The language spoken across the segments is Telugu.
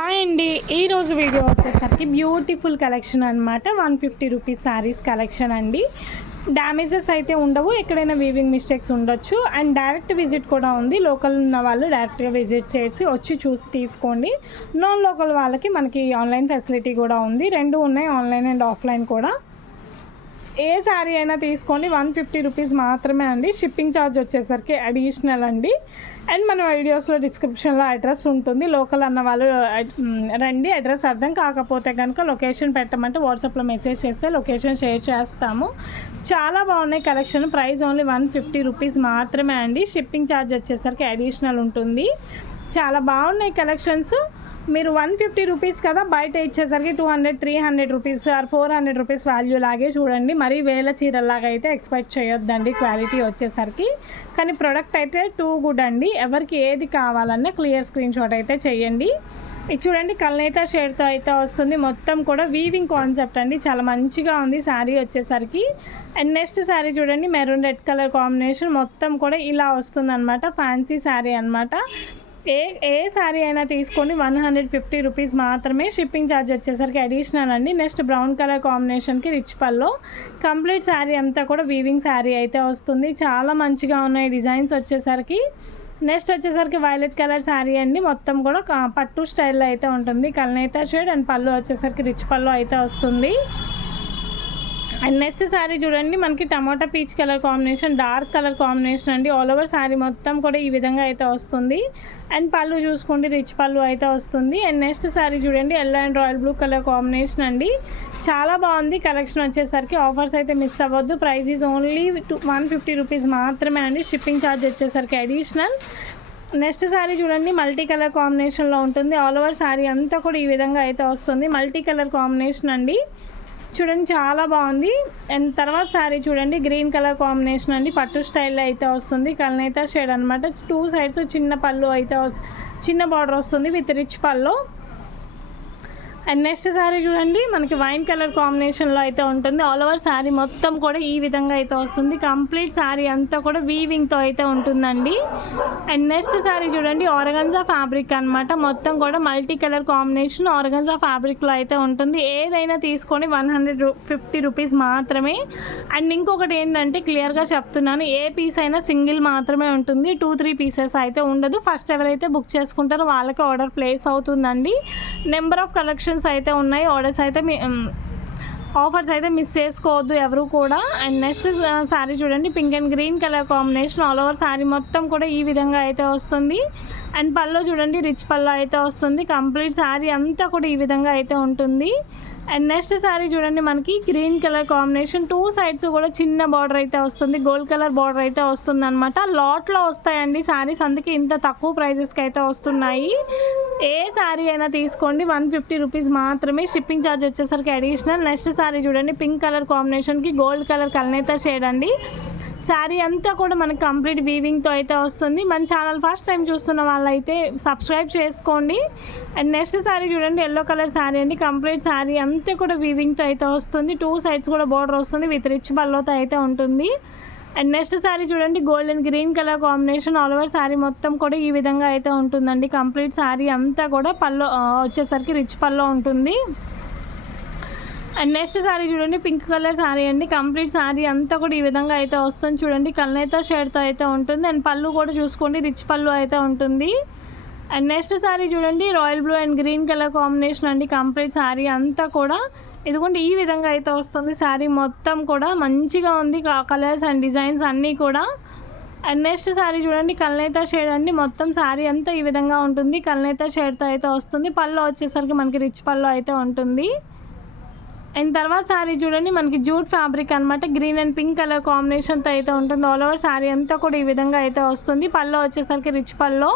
హాయ్ అండి, ఈరోజు వీడియో వచ్చేసరికి బ్యూటిఫుల్ కలెక్షన్ అనమాట. 150 రూపీస్ శారీస్ కలెక్షన్ అండి. డ్యామేజెస్ అయితే ఉండవు, ఎక్కడైనా వీవింగ్ మిస్టేక్స్ ఉండొచ్చు. అండ్ డైరెక్ట్ విజిట్ కూడా ఉంది. లోకల్ ఉన్న వాళ్ళు డైరెక్ట్గా విజిట్ చేసి వచ్చి చూసి తీసుకోండి. నాన్ లోకల్ వాళ్ళకి మనకి ఆన్లైన్ ఫెసిలిటీ కూడా ఉంది. రెండు ఉన్నాయి, ఆన్లైన్ అండ్ ఆఫ్లైన్ కూడా. ఏ శారీ అయినా తీసుకోండి, 150 రూపీస్ మాత్రమే అండి. షిప్పింగ్ ఛార్జ్ వచ్చేసరికి అడిషనల్ అండి. అండ్ మన వీడియోస్లో డిస్క్రిప్షన్లో అడ్రస్ ఉంటుంది. లోకల్ అన్న వాళ్ళు రండి. అడ్రస్ అర్థం కాకపోతే కనుక లొకేషన్ పెట్టమంటే వాట్సాప్లో మెసేజ్ చేస్తే లొకేషన్ షేర్ చేస్తాము. చాలా బాగున్నాయి కలెక్షన్. ప్రైస్ ఓన్లీ 150 రూపీస్ మాత్రమే అండి. షిప్పింగ్ ఛార్జ్ వచ్చేసరికి అడిషనల్ ఉంటుంది. చాలా బాగున్నాయి కలెక్షన్స్. మీరు 150 రూపీస్ కదా, బయట ఇచ్చేసరికి 200, 300 రూపీస్ ఆర్ 400 రూపీస్ వాల్యూ లాగే చూడండి. మరీ వేల చీరలాగా అయితే ఎక్స్పెక్ట్ చేయొద్దండి క్వాలిటీ వచ్చేసరికి. కానీ ప్రోడక్ట్ అయితే టూ గుడ్ అండి. ఎవరికి ఏది కావాలన్నా క్లియర్ స్క్రీన్ షాట్ అయితే చేయండి. ఇది చూడండి, కల్నేత షేడ్తో అయితే వస్తుంది. మొత్తం కూడా వీవింగ్ కాన్సెప్ట్ అండి. చాలా మంచిగా ఉంది శారీ వచ్చేసరికి. అండ్ నెక్స్ట్ శారీ చూడండి, మెరూన్ రెడ్ కలర్ కాంబినేషన్. మొత్తం కూడా ఇలా వస్తుంది అనమాట. ఫ్యాన్సీ శారీ అనమాట. ఏ శారీ అయినా తీసుకోండి, 150 రూపీస్ మాత్రమే. షిప్పింగ్ ఛార్జ్ వచ్చేసరికి అడిషనల్ అండి. నెక్స్ట్ బ్రౌన్ కలర్ కాంబినేషన్కి రిచ్ పల్లో. కంప్లీట్ శారీ అంతా కూడా వీవింగ్ శారీ అయితే వస్తుంది. చాలా మంచిగా ఉన్నాయి డిజైన్స్ వచ్చేసరికి. నెక్స్ట్ వచ్చేసరికి వైలెట్ కలర్ శారీ అండి. మొత్తం కూడా పట్టు స్టైల్లో అయితే ఉంటుంది. కల్నేత షేడ్ అండ్ పళ్ళు వచ్చేసరికి రిచ్ పళ్ళు అయితే వస్తుంది. అండ్ నెక్స్ట్ శారీ చూడండి, మనకి tomato peach colour combination, dark colour combination అండి. ఆల్ ఓవర్ శారీ మొత్తం కూడా ఈ విధంగా అయితే వస్తుంది. అండ్ పళ్ళు చూసుకోండి, రిచ్ పళ్ళు అయితే వస్తుంది. అండ్ నెక్స్ట్ శారీ చూడండి, yellow and royal blue colour combination అండి. చాలా బాగుంది కలెక్షన్ వచ్చేసరికి. ఆఫర్స్ అయితే మిస్ అవ్వద్దు. ప్రైస్ ఈజ్ ఓన్లీ 150 రూపీస్ మాత్రమే అండి. షిప్పింగ్ ఛార్జ్ వచ్చేసరికి అడిషనల్. నెక్స్ట్ శారీ చూడండి, మల్టీ కలర్ కాంబినేషన్లో ఉంటుంది. ఆల్ ఓవర్ శారీ అంతా కూడా ఈ విధంగా అయితే వస్తుంది. మల్టీ కలర్ కాంబినేషన్ అండి. చూడండి, చాలా బాగుంది. అండ్ తర్వాత శారీ చూడండి, గ్రీన్ కలర్ కాంబినేషన్ అండి. పట్టు స్టైల్లో అయితే వస్తుంది. కల్నేత షేడ్ అనమాట. 2 సైడ్స్ చిన్న పళ్ళు అయితే చిన్న బార్డర్ వస్తుంది విత్ రిచ్ పళ్ళు. అండ్ నెక్స్ట్ శారీ చూడండి, మనకి వైన్ కలర్ కాంబినేషన్లో అయితే ఉంటుంది. ఆల్ ఓవర్ శారీ మొత్తం కూడా ఈ విధంగా అయితే వస్తుంది. కంప్లీట్ శారీ అంతా కూడా వీవింగ్తో అయితే ఉంటుందండి. అండ్ నెక్స్ట్ శారీ చూడండి, ఆర్గన్జా ఫ్యాబ్రిక్ అనమాట. మొత్తం కూడా మల్టీ కలర్ కాంబినేషన్ ఆర్గన్జా ఫ్యాబ్రిక్లో అయితే ఉంటుంది. ఏదైనా తీసుకొని 150 రూపీస్ మాత్రమే. అండ్ ఇంకొకటి ఏంటంటే క్లియర్గా చెప్తున్నాను, ఏ పీస్ అయినా సింగిల్ మాత్రమే ఉంటుంది. 2-3 పీసెస్ అయితే ఉండదు. ఫస్ట్ ఎవరైతే బుక్ చేసుకుంటారో వాళ్ళకి ఆర్డర్ ప్లేస్ అవుతుందండి. నెంబర్ ఆఫ్ కలెక్షన్స్ అయితే ఉన్నాయి. ఆర్డర్స్ అయితే ఆఫర్స్ అయితే మిస్ చేసుకోవద్దు ఎవరు కూడా. అండ్ నెక్స్ట్ శారీ చూడండి, pink and green colour combination. All over sari మొత్తం కూడా ఈ విధంగా అయితే వస్తుంది. అండ్ పళ్ళు చూడండి, రిచ్ పళ్ళు అయితే వస్తుంది. కంప్లీట్ శారీ అంతా కూడా ఈ విధంగా అయితే ఉంటుంది. అండ్ నెక్స్ట్ శారీ చూడండి, మనకి గ్రీన్ కలర్ కాంబినేషన్. 2 సైడ్స్ కూడా చిన్న బార్డర్ అయితే వస్తుంది. గోల్డ్ కలర్ బార్డర్ అయితే వస్తుంది అనమాట. లాట్లో వస్తాయండి శారీస్, అందుకే ఇంత తక్కువ ప్రైజెస్కి అయితే వస్తున్నాయి. ఏ శారీ అయినా తీసుకోండి, 150 రూపీస్ మాత్రమే. షిప్పింగ్ ఛార్జ్ వచ్చేసరికి అడిషనల్. నెక్స్ట్ శారీ చూడండి, పింక్ కలర్ కాంబినేషన్కి గోల్డ్ కలర్ కల్నేత షేడ్ అండి. శారీ అంతా కూడా మనకి కంప్లీట్ వీవింగ్తో అయితే వస్తుంది. మన ఛానల్ ఫస్ట్ టైం చూస్తున్న వాళ్ళైతే సబ్స్క్రైబ్ చేసుకోండి. అండ్ నెక్స్ట్ శారీ చూడండి, ఎల్లో కలర్ శారీ అండి. కంప్లీట్ శారీ అంతా కూడా వీవింగ్తో అయితే వస్తుంది. 2 సైడ్స్ కూడా బార్డర్ వస్తుంది విత్ రిచ్ పళ్ళుతో అయితే ఉంటుంది. అండ్ నెక్స్ట్ శారీ చూడండి, gold and green colour combination. All over sari మొత్తం కూడా ఈ విధంగా అయితే ఉంటుందండి. కంప్లీట్ శారీ అంతా కూడా పళ్ళు వచ్చేసరికి రిచ్ పళ్ళు ఉంటుంది. అండ్ నెక్స్ట్ శారీ చూడండి, పింక్ కలర్ శారీ అండి. కంప్లీట్ శారీ అంతా కూడా ఈ విధంగా అయితే వస్తుంది. చూడండి, కల్నేత షేడ్తో అయితే ఉంటుంది. అండ్ పళ్ళు కూడా చూసుకోండి, రిచ్ పళ్ళు అయితే ఉంటుంది. అండ్ నెక్స్ట్ శారీ చూడండి, royal blue and green colour combination అండి. కంప్లీట్ శారీ అంతా కూడా ఇదిగోండి ఈ విధంగా అయితే వస్తుంది. శారీ మొత్తం కూడా మంచిగా ఉంది, కలర్స్ అండ్ డిజైన్స్ అన్నీ కూడా. అండ్ నెక్స్ట్ శారీ చూడండి, కల్నేత షేడ్ అండి. మొత్తం శారీ అంతా ఈ విధంగా ఉంటుంది. కల్నేత షేడ్తో అయితే వస్తుంది. పళ్ళు వచ్చేసరికి మనకి రిచ్ పళ్ళు అయితే ఉంటుంది. అండ్ తర్వాత శారీ చూడండి, మనకి జూట్ ఫ్యాబ్రిక్ అనమాట. గ్రీన్ అండ్ పింక్ కలర్ కాంబినేషన్తో అయితే ఉంటుంది. ఆల్ ఓవర్ శారీ అంతా కూడా ఈ విధంగా అయితే వస్తుంది. పళ్ళు వచ్చేసరికి రిచ్ పళ్ళు.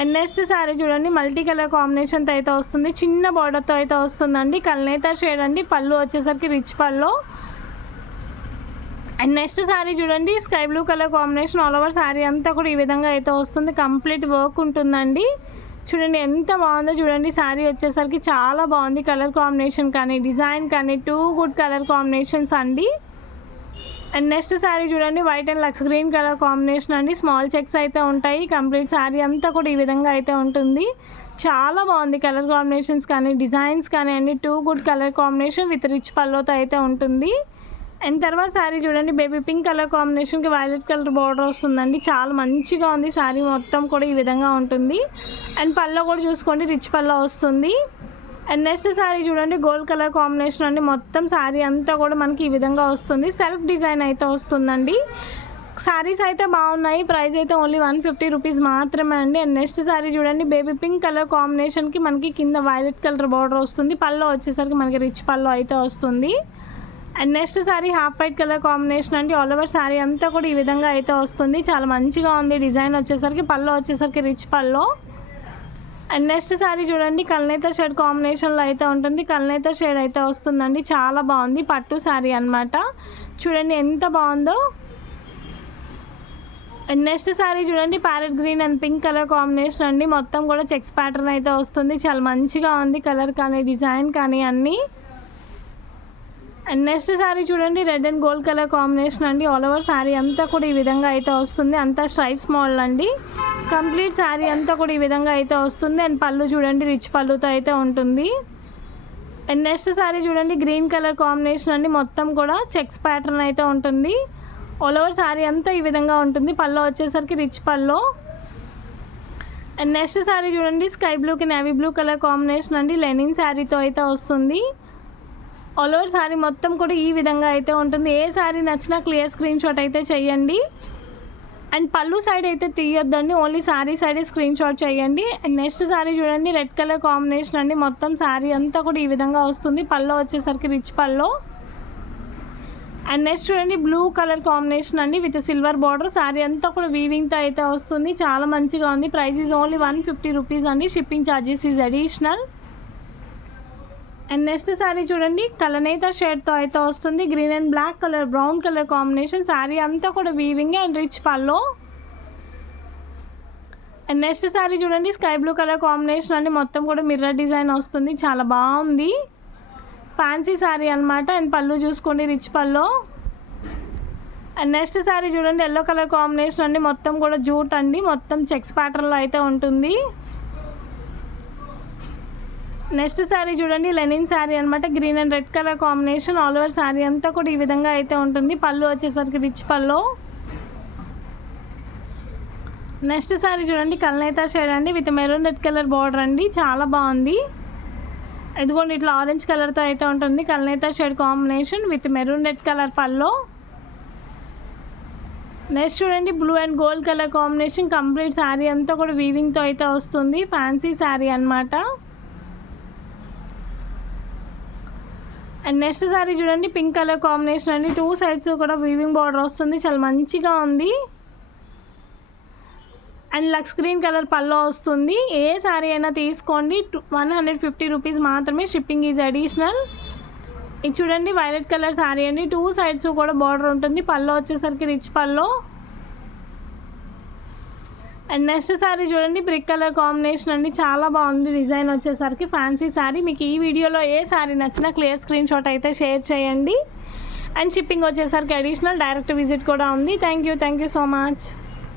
అండ్ నెక్స్ట్ శారీ చూడండి, మల్టీ కలర్ కాంబినేషన్తో అయితే వస్తుంది. చిన్న బార్డర్తో అయితే వస్తుందండి. కల్నేత షేడ్ అండి. పళ్ళు వచ్చేసరికి రిచ్ పళ్ళు. అండ్ నెక్స్ట్ శారీ చూడండి, sky blue colour combination. All over sari అంతా కూడా ఈ విధంగా అయితే వస్తుంది. కంప్లీట్ వర్క్ ఉంటుందండి. చూడండి ఎంత బాగుందో చూడండి. శారీ వచ్చేసరికి చాలా బాగుంది. కలర్ కాంబినేషన్ కానీ డిజైన్ కానీ 2 గుడ్ కలర్ కాంబినేషన్స్ అండి. అండ్ నెక్స్ట్ శారీ చూడండి, వైట్ అండ్ లక్స్ గ్రీన్ కలర్ కాంబినేషన్ అండి. స్మాల్ చెక్స్ అయితే ఉంటాయి. కంప్లీట్ శారీ అంతా కూడా ఈ విధంగా అయితే ఉంటుంది. చాలా బాగుంది కలర్ కాంబినేషన్స్ కానీ డిజైన్స్ కానీ అన్ని too good colour combination with rich పల్లోతో అయితే ఉంటుంది. అండ్ తర్వాత శారీ చూడండి బేబీ పింక్ కలర్ కాంబినేషన్కి వైలెట్ కలర్ బార్డర్ వస్తుందండి. చాలా మంచిగా ఉంది శారీ మొత్తం కూడా ఈ విధంగా ఉంటుంది. అండ్ పల్లో కూడా చూసుకోండి రిచ్ పల్లో వస్తుంది. అండ్ నెక్స్ట్ శారీ చూడండి గోల్డ్ కలర్ కాంబినేషన్ అండి. మొత్తం శారీ అంతా కూడా మనకి ఈ విధంగా వస్తుంది. సెల్ఫ్ డిజైన్ అయితే వస్తుందండి. శారీస్ అయితే బాగున్నాయి. ప్రైస్ అయితే ఓన్లీ 150 రూపీస్ మాత్రమే అండి. అండ్ నెక్స్ట్ శారీ చూడండి బేబీ పింక్ కలర్ కాంబినేషన్కి మనకి కింద వైలెట్ కలర్ బార్డర్ వస్తుంది. పల్లో వచ్చేసరికి మనకి రిచ్ పల్లో అయితే వస్తుంది. And next sari half white colour combination అండి. ఆల్ ఓవర్ శారీ అంతా కూడా ఈ విధంగా అయితే వస్తుంది. చాలా మంచిగా ఉంది డిజైన్ వచ్చేసరికి. పల్లో వచ్చేసరికి rich pallu. And next sari చూడండి కల్నేత షేడ్ కాంబినేషన్లో అయితే ఉంటుంది. కల్నేత షేడ్ అయితే వస్తుందండి. చాలా బాగుంది పట్టు శారీ అనమాట. చూడండి ఎంత బాగుందో. అండ్ నెక్స్ట్ శారీ చూడండి parrot green and pink colour combination అండి. మొత్తం కూడా చెక్స్ ప్యాటర్న్ అయితే వస్తుంది. చాలా మంచిగా ఉంది కలర్ కానీ డిజైన్ కానీ అన్నీ. అండ్ నెక్స్ట్ శారీ చూడండి red and gold colour combination అండి. ఆల్ ఓవర్ శారీ అంతా కూడా ఈ విధంగా అయితే వస్తుంది. అంతా స్ట్రైప్స్ మోడల్ అండి. కంప్లీట్ శారీ అంతా కూడా ఈ విధంగా అయితే వస్తుంది. అండ్ పళ్ళు చూడండి రిచ్ పళ్ళుతో అయితే ఉంటుంది. అండ్ నెక్స్ట్ శారీ చూడండి గ్రీన్ కలర్ కాంబినేషన్ అండి. మొత్తం కూడా చెక్స్ ప్యాటర్న్ అయితే ఉంటుంది. ఆల్ ఓవర్ శారీ అంతా ఈ విధంగా ఉంటుంది. పల్లో వచ్చేసరికి rich pallu. And next sari చూడండి స్కై బ్లూకి నేవీ బ్లూ కలర్ కాంబినేషన్ అండి. లెనిన్ శారీతో అయితే వస్తుంది. ఆల్ ఓవర్ శారీ మొత్తం కూడా ఈ విధంగా అయితే ఉంటుంది. ఏ శారీ నచ్చినా క్లియర్ స్క్రీన్ షాట్ అయితే చేయండి. అండ్ పళ్ళు సైడ్ అయితే తీయొద్దండి, ఓన్లీ శారీ సైడే స్క్రీన్ షాట్ చేయండి. అండ్ నెక్స్ట్ శారీ చూడండి రెడ్ కలర్ కాంబినేషన్ అండి. మొత్తం శారీ అంతా కూడా ఈ విధంగా వస్తుంది. పల్లో వచ్చేసరికి రిచ్ పల్లో. అండ్ నెక్స్ట్ చూడండి బ్లూ కలర్ కాంబినేషన్ అండి విత్ సిల్వర్ బార్డర్. శారీ అంతా కూడా వీవింగ్తో అయితే వస్తుంది. చాలా మంచిగా ఉంది. ప్రైస్ ఈజ్ ఓన్లీ 150 రూపీస్ అండి. Shipping charges is additional. And next sari చూడండి కలనేత షేడ్తో అయితే వస్తుంది. Green and black colour brown colour combination. Sari అంతా కూడా weaving and rich pallu. And next sari చూడండి స్కై బ్లూ కలర్ కాంబినేషన్ అండి. మొత్తం కూడా మిర్రర్ డిజైన్ వస్తుంది. చాలా బాగుంది. ఫ్యాన్సీ శారీ అనమాట. అండ్ పళ్ళు చూసుకోండి rich pallu. And next sari చూడండి ఎల్లో కలర్ కాంబినేషన్ అండి. మొత్తం కూడా జూట్ అండి. మొత్తం చెక్స్ ప్యాటర్న్లో అయితే ఉంటుంది. నెక్స్ట్ శారీ చూడండి లెనిన్ శారీ అనమాట. Green and red colour combination. All over sari అంతా కూడా ఈ విధంగా అయితే ఉంటుంది. పళ్ళు వచ్చేసరికి రిచ్ పల్లో. నెక్స్ట్ శారీ చూడండి కల్నేత షేడ్ అండి with maroon red colour border అండి. చాలా బాగుంది. ఇదిగోండి ఇట్లా ఆరెంజ్ కలర్తో అయితే ఉంటుంది. కల్నేత shade combination with maroon red colour pallu. Next చూడండి blue and gold colour combination. Complete sari అంతా కూడా వీవింగ్తో అయితే వస్తుంది. ఫ్యాన్సీ శారీ అనమాట. అండ్ నెక్స్ట్ శారీ చూడండి పింక్ కలర్ కాంబినేషన్ అండి. టూ సైడ్స్ కూడా వీవింగ్ బార్డర్ వస్తుంది. చాలా మంచిగా ఉంది. అండ్ లక్స్ గ్రీన్ కలర్ పల్లో వస్తుంది. ఏ శారీ అయినా తీసుకోండి. 150 రూపీస్ మాత్రమే. Shipping is additional. ఇది చూడండి వైలెట్ కలర్ శారీ అండి. టూ సైడ్స్ కూడా బార్డర్ ఉంటుంది. పల్లో వచ్చేసరికి rich pallu. And next sari చూడండి బ్రిక్ కలర్ కాంబినేషన్ అండి. చాలా బాగుంది డిజైన్ వచ్చేసరికి. ఫ్యాన్సీ శారీ. మీకు ఈ వీడియోలో ఏ శారీ నచ్చినా క్లియర్ స్క్రీన్ షాట్ అయితే షేర్ చేయండి. అండ్ షిప్పింగ్ వచ్చేసరికి అడిషనల్. డైరెక్ట్ విజిట్ కూడా ఉంది. Thank you so much.